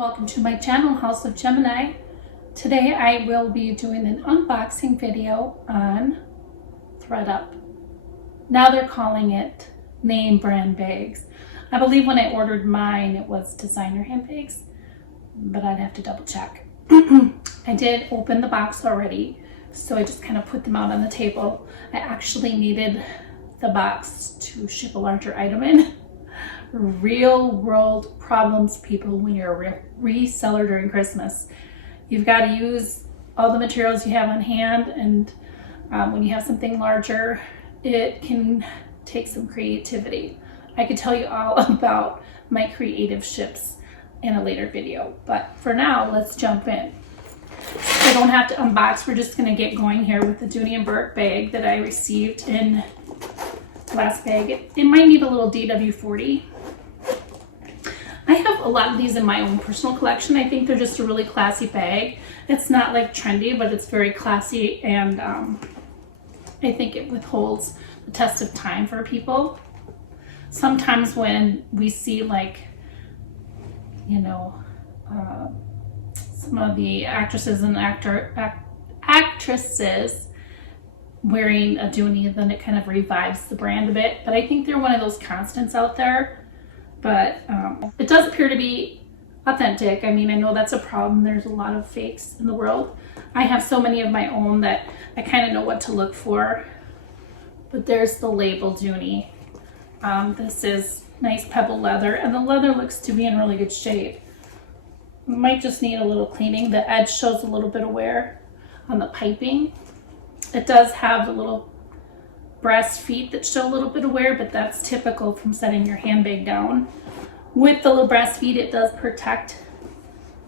welcome to my channel, House of Gemini. Today I will be doing an unboxing video on ThredUP. Now they're calling it name brand bags. I believe when I ordered mine it was designer handbags, but I'd have to double check. I did open the box already, so I just kind of put them out on the table. I actually needed the box to ship a larger item in. Real world problems, people, when you're a reseller during Christmas. You've got to use all the materials you have on hand, and when you have something larger, it can take some creativity. I could tell you all about my creative ships in a later video, but for now, let's jump in. I don't have to unbox, we're just going to get going here with the Dooney & Bourke bag that I received in last bag. It might need a little DW40. I have a lot of these in my own personal collection. I think they're just a really classy bag. It's not like trendy, but it's very classy, and I think it withholds the test of time for people. Sometimes when we see, like, you know, some of the actresses and actresses wearing a Dooney, then it kind of revives the brand a bit. But I think they're one of those constants out there. But it does appear to be authentic. I mean, I know that's a problem. There's a lot of fakes in the world. I have so many of my own that I kind of know what to look for. But there's the label Dooney. This is nice pebble leather, and the leather looks to be in really good shape. It might just need a little cleaning. The edge shows a little bit of wear on the piping. It does have the little brass feet that show a little bit of wear, but that's typical from setting your handbag down. With the little brass feet, it does protect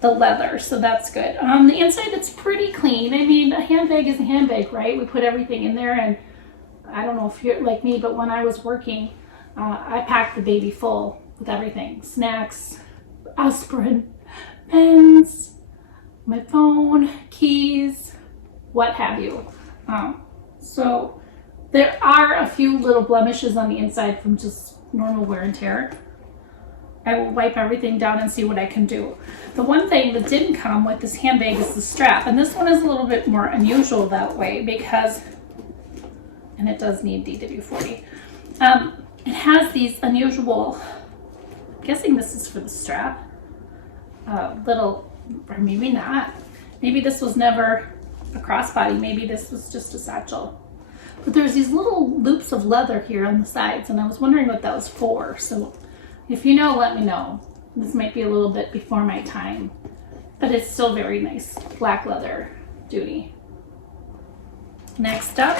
the leather, so that's good. The inside, it's pretty clean. I mean, a handbag is a handbag, right? We put everything in there, and I don't know if you're like me, but when I was working, I packed the baby full with everything. Snacks, aspirin, pens, my phone, keys, what have you. So there are a few little blemishes on the inside from just normal wear and tear. I will wipe everything down and see what I can do. The one thing that didn't come with this handbag is the strap, and this one is a little bit more unusual that way because, and it does need DW40, it has these unusual, I'm guessing this is for the strap, little, or maybe not. Maybe this was never a crossbody, maybe this was just a satchel. But there's these little loops of leather here on the sides, and I was wondering what that was for. So if you know, let me know. This might be a little bit before my time, but it's still very nice. Black leather Dooney. Next up,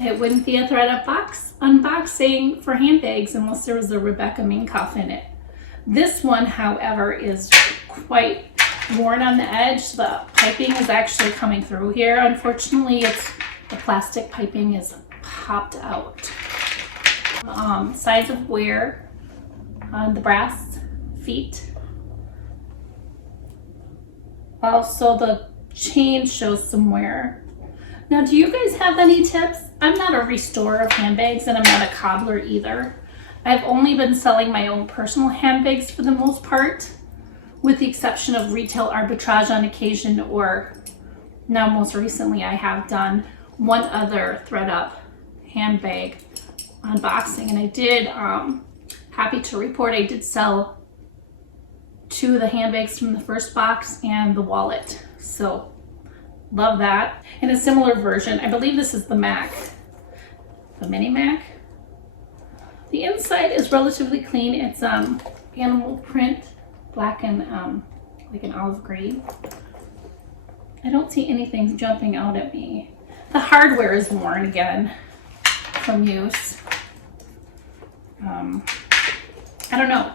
it wouldn't be a ThredUP box unboxing for handbags unless there was a Rebecca Minkoff in it. This one, however, is quite worn on the edge. The piping is actually coming through here. Unfortunately, the plastic piping is popped out. Size of wear on the brass feet. Also, the chain shows some wear. Now, do you guys have any tips? I'm not a restorer of handbags, and I'm not a cobbler either. I've only been selling my own personal handbags for the most part, with the exception of retail arbitrage on occasion, or now most recently I have done one other ThredUP handbag unboxing, and I did, happy to report, I did sell 2 of the handbags from the first box and the wallet, so love that. In a similar version, I believe this is the Mac, the Mini Mac. The inside is relatively clean. It's animal print, black and like an olive green. I don't see anything jumping out at me. The hardware is worn again from use. I don't know,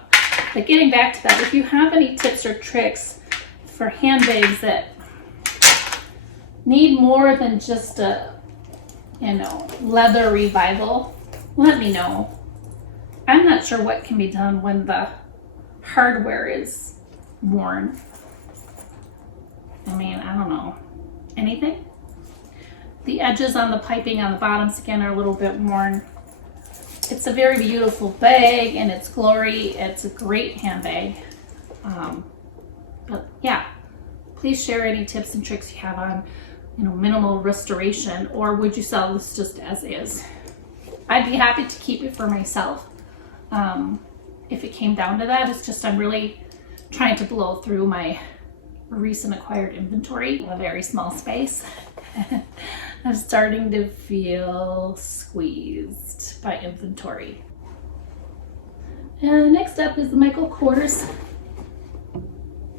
but getting back to that, if you have any tips or tricks for handbags that need more than just a, you know, leather revival, let me know. I'm not sure what can be done when the hardware is worn. I mean, I don't know. Anything? The edges on the piping on the bottoms again are a little bit worn. It's a very beautiful bag in its glory. It's a great handbag. But yeah, please share any tips and tricks you have on, minimal restoration, or would you sell this just as is? I'd be happy to keep it for myself. If it came down to that, it's just I'm really trying to blow through my recent acquired inventory, a very small space. I'm starting to feel squeezed by inventory. And next up is the Michael Kors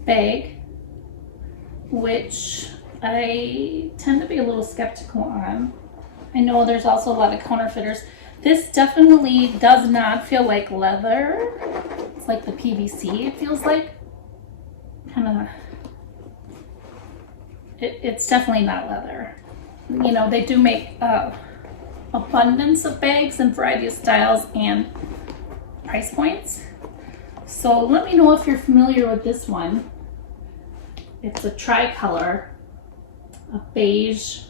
bag, which I tend to be a little skeptical on. I know there's also a lot of counterfeiters. This definitely does not feel like leather. It's like the PVC, it feels like. It's definitely not leather. They do make abundance of bags and variety of styles and price points. So let me know if you're familiar with this one. It's a tricolor, a beige,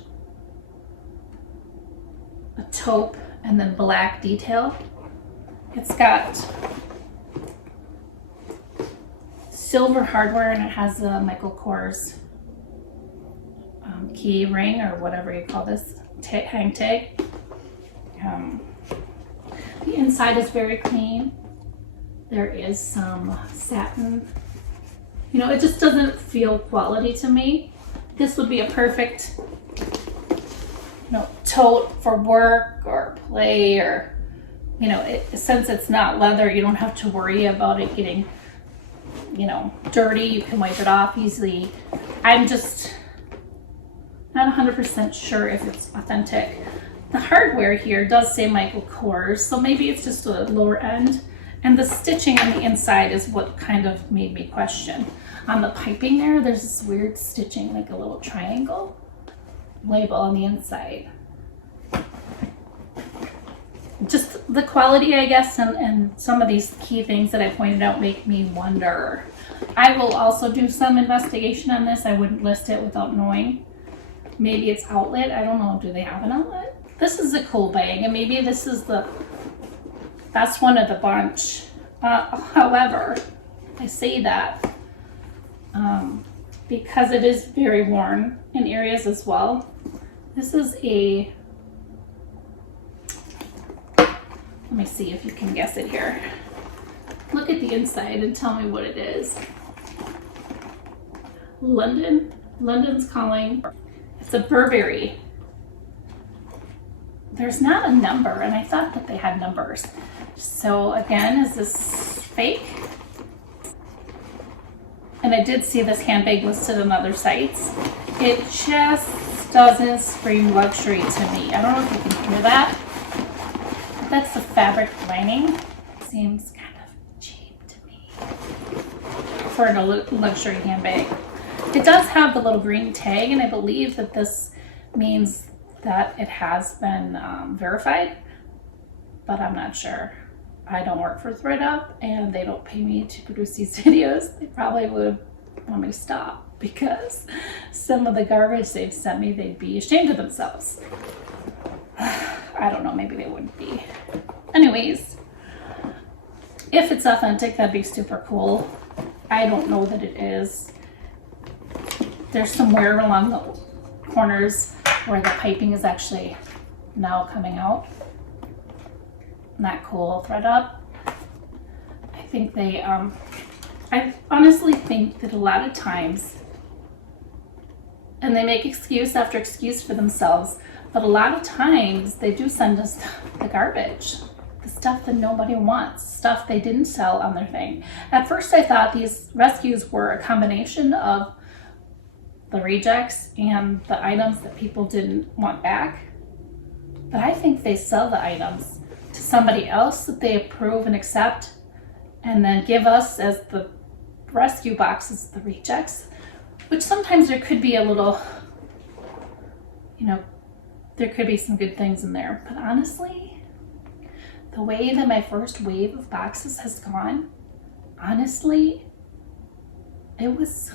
a taupe, and then black detail. It's got silver hardware and it has a Michael Kors key ring, or whatever you call this, hang tag. The inside is very clean. There is some satin. It just doesn't feel quality to me. This would be a perfect tote for work or play, or since it's not leather, you don't have to worry about it getting dirty. You can wipe it off easily. I'm just not 100% sure if it's authentic. The hardware here does say Michael Kors, so maybe it's just a lower end, and the stitching on the inside is what kind of made me question. On the piping there's this weird stitching, like a little triangle label on the inside. Just the quality, I guess, and some of these key things that I pointed out make me wonder. I will also do some investigation on this. I wouldn't list it without knowing. Maybe it's outlet. I don't know. Do they have an outlet? This is a cool bag, and maybe this is the best one of the bunch. However, I say that because it is very worn in areas as well. This is a, let me see if you can guess it here. Look at the inside and tell me what it is. London's Calling. It's a Burberry. There's not a number, and I thought that they had numbers. So again, is this fake? And I did see this handbag listed on other sites. It just doesn't scream luxury to me. I don't know if you can hear that. That's the fabric lining. Seems kind of cheap to me for a luxury handbag. It does have the little green tag, and I believe that this means that it has been verified, but I'm not sure. I don't work for ThredUP, and they don't pay me to produce these videos. They probably would want me to stop, because some of the garbage they've sent me, they'd be ashamed of themselves. I don't know, maybe they wouldn't be. Anyways, if it's authentic, that'd be super cool. I don't know that it is. There's some wear along the corners where the piping is actually now coming out. Not cool, ThredUP. I think they, I honestly think that a lot of times, and they make excuse after excuse for themselves, but a lot of times they do send us the garbage, the stuff that nobody wants, stuff they didn't sell on their thing. At first I thought these rescues were a combination of the rejects and the items that people didn't want back. But I think they sell the items to somebody else that they approve and accept, and then give us as the rescue boxes the rejects, which sometimes there could be a little, there could be some good things in there. But honestly, the way that my first wave of boxes has gone, honestly, it was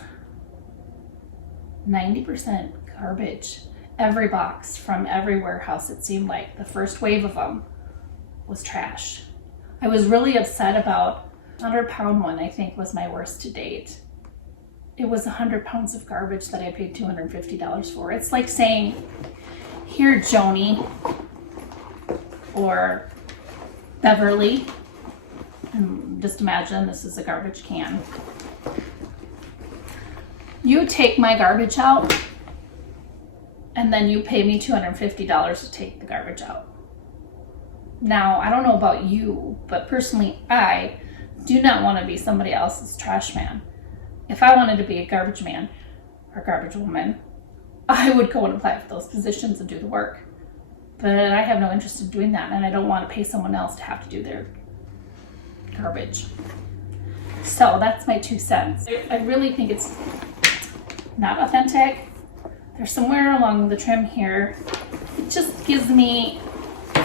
90% garbage. Every box from every warehouse, it seemed like the first wave of them was trash. I was really upset about 100-pound one, I think, was my worst to date. It was 100 pounds of garbage that I paid $250 for. It's like saying, here, Joni, or Beverly, and just imagine this is a garbage can. You take my garbage out, and then you pay me $250 to take the garbage out. Now, I don't know about you, but personally, I do not want to be somebody else's trash man. If I wanted to be a garbage man or garbage woman, I would go and apply for those positions and do the work. But I have no interest in doing that, and I don't want to pay someone else to have to do their garbage. So that's my 2 cents. I really think it's not authentic. There's somewhere along the trim here. It just gives me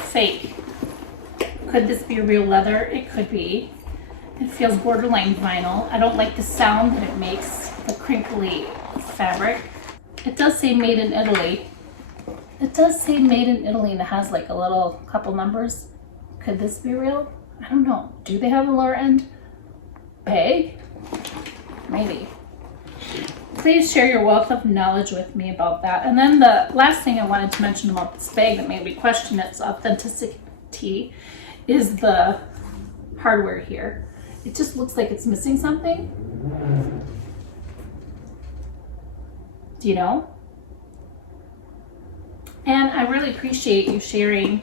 fake. Could this be real leather? It could be. It feels borderline vinyl. I don't like the sound that it makes, the crinkly fabric. It does say made in Italy. It does say made in Italy, and it has like a little couple numbers. Could this be real? I don't know. Do they have a lower end bag? Maybe. Please share your wealth of knowledge with me about that. And then the last thing I wanted to mention about this bag that made me question its authenticity is the hardware here. It just looks like it's missing something. Do you know? And I really appreciate you sharing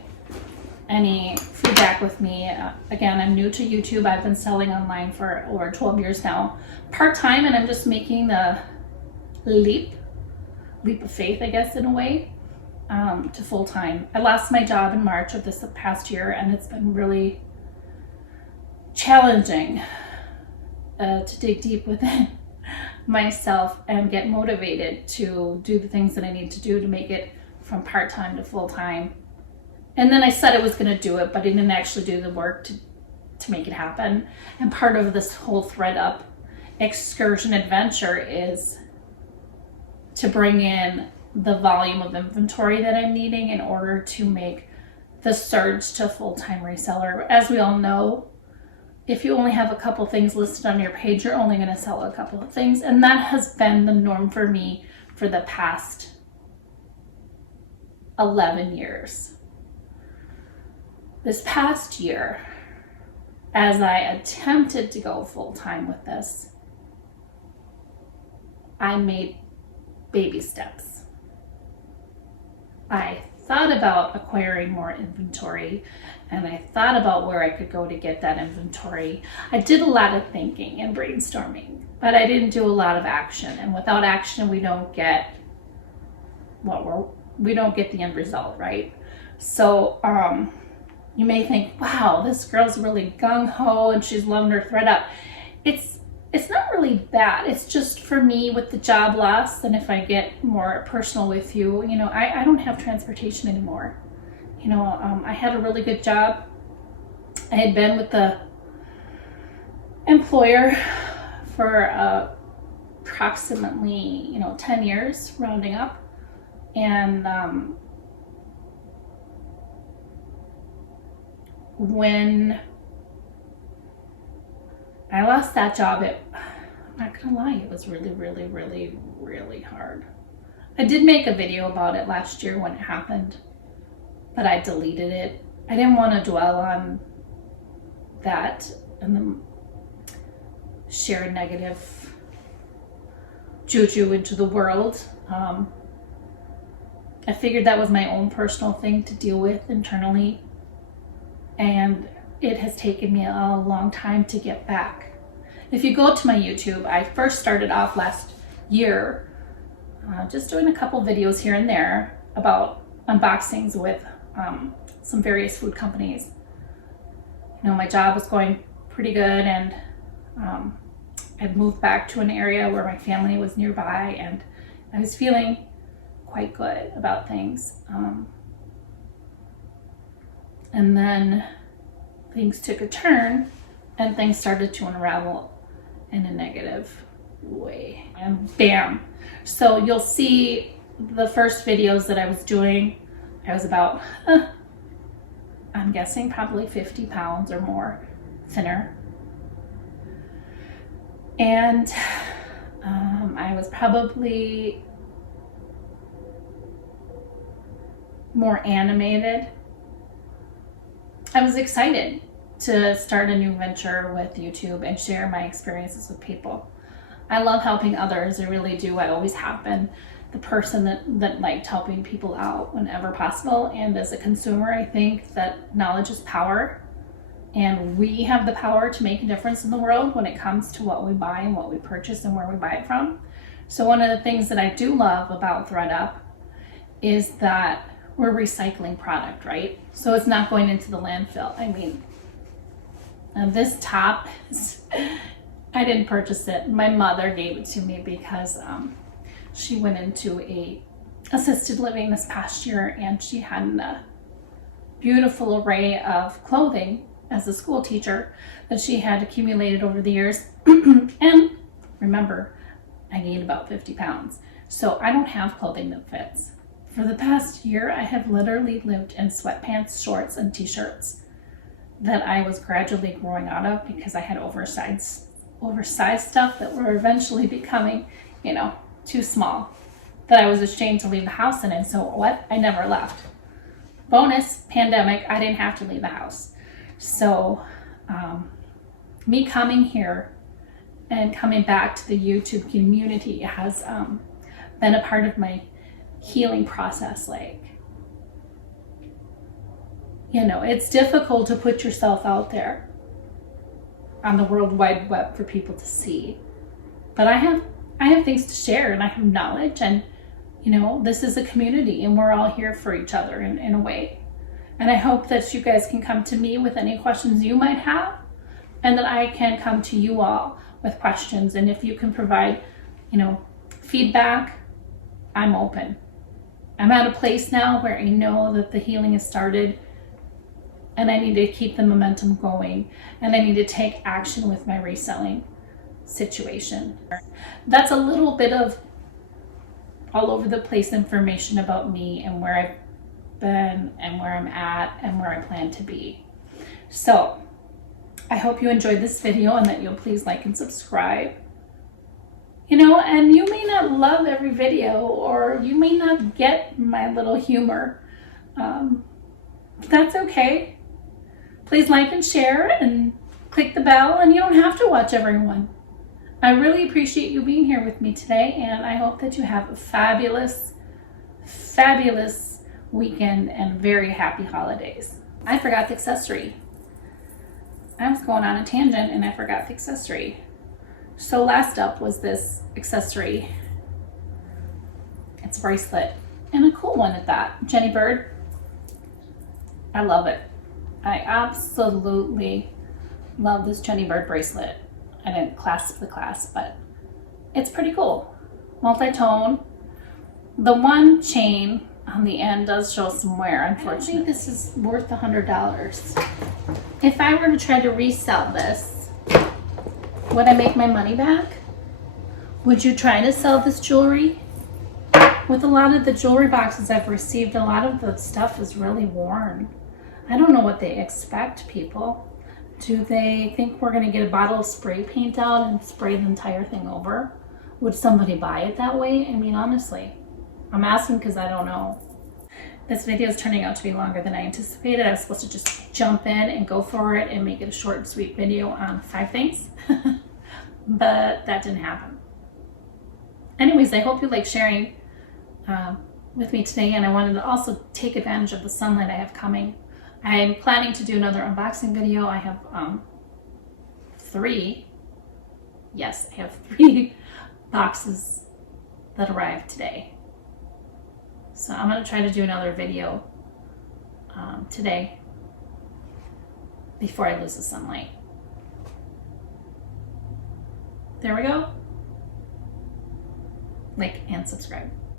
any feedback with me. Again, I'm new to YouTube. I've been selling online for over 12 years now, part-time, and I'm just making the leap of faith, I guess, in a way, to full-time. I lost my job in March of this past year, and it's been really challenging to dig deep within myself and get motivated to do the things that I need to do to make it from part-time to full-time. And then I said I was going to do it, but I didn't actually do the work to make it happen. And part of this whole ThredUP excursion adventure is to bring in the volume of inventory that I'm needing in order to make the surge to full-time reseller. As we all know, if you only have a couple things listed on your page, you're only going to sell a couple of things. And that has been the norm for me for the past 11 years. This past year, as I attempted to go full-time with this, I made baby steps. I thought about acquiring more inventory, and I thought about where I could go to get that inventory. I did a lot of thinking and brainstorming, but I didn't do a lot of action. And without action, we don't get the end result, right? So you may think, wow, this girl's really gung-ho and she's loving her ThredUP. It's not really that. It's just for me with the job loss, and if I get more personal with you, I don't have transportation anymore. I had a really good job. I had been with the employer for approximately 10 years, rounding up. And when I lost that job, I'm not gonna lie, it was really, really, really, really hard. I did make a video about it last year when it happened, but I deleted it. I didn't want to dwell on that and then share negative juju into the world. I figured that was my own personal thing to deal with internally, and it has taken me a long time to get back. If you go to my YouTube, I first started off last year just doing a couple videos here and there about unboxings with some various food companies. My job was going pretty good, and I'd moved back to an area where my family was nearby, and I was feeling quite good about things. And then things took a turn, and things started to unravel in a negative way. And bam! So you'll see the first videos that I was doing, I was about, I'm guessing probably 50 pounds or more thinner. And I was probably more animated. I was excited to start a new venture with YouTube and share my experiences with people. I love helping others, I really do. I always have been the person that liked helping people out whenever possible. And as a consumer, I think that knowledge is power, and we have the power to make a difference in the world when it comes to what we buy and what we purchase and where we buy it from. So one of the things that I do love about ThredUP is that we're recycling product, right? So it's not going into the landfill. I mean, this top is, I didn't purchase it. My mother gave it to me because she went into a assisted living this past year, and she had a beautiful array of clothing as a school teacher that she had accumulated over the years. And remember, I gained about 50 pounds. So I don't have clothing that fits. For the past year, I have literally lived in sweatpants, shorts, and t-shirts that I was gradually growing out of because I had oversized stuff that were eventually becoming, too small, that I was ashamed to leave the house in. And so what? I never left. Bonus, pandemic, I didn't have to leave the house. So me coming here and coming back to the YouTube community has been a part of my healing process. It's difficult to put yourself out there on the World Wide Web for people to see, but I have things to share, and I have knowledge, and this is a community, and we're all here for each other in a way. And I hope that you guys can come to me with any questions you might have, and that I can come to you all with questions. And if you can provide, feedback, I'm open. I'm at a place now where I know that the healing has started, and I need to keep the momentum going, and I need to take action with my reselling situation. That's a little bit of all over the place information about me and where I've been and where I'm at and where I plan to be. So I hope you enjoyed this video, and that you'll please like and subscribe. And you may not love every video, or you may not get my little humor. That's okay. Please like and share and click the bell, and you don't have to watch everyone. I really appreciate you being here with me today, and I hope that you have a fabulous, fabulous weekend and very happy holidays. I forgot the accessory. I was going on a tangent and I forgot the accessory. So last up was this accessory. It's a bracelet, and a cool one at that. Jenny Bird. I love it. I absolutely love this Jenny Bird bracelet. I didn't clasp the clasp, but it's pretty cool. Multi-tone. The one chain on the end does show some wear, unfortunately. I think this is worth $100. If I were to try to resell this, would I make my money back? Would you try to sell this jewelry? With a lot of the jewelry boxes I've received, a lot of the stuff is really worn. I don't know what they expect, people. Do they think we're gonna get a bottle of spray paint out and spray the entire thing over? Would somebody buy it that way? I mean, honestly, I'm asking because I don't know. This video is turning out to be longer than I anticipated. I was supposed to just jump in and go for it and make it a short and sweet video on 5 things, but that didn't happen. Anyways, I hope you like sharing with me today, and I wanted to also take advantage of the sunlight I have coming. I'm planning to do another unboxing video. I have 3. Yes, I have 3 boxes that arrived today. So I'm going to try to do another video today before I lose the sunlight. There we go. Like and subscribe.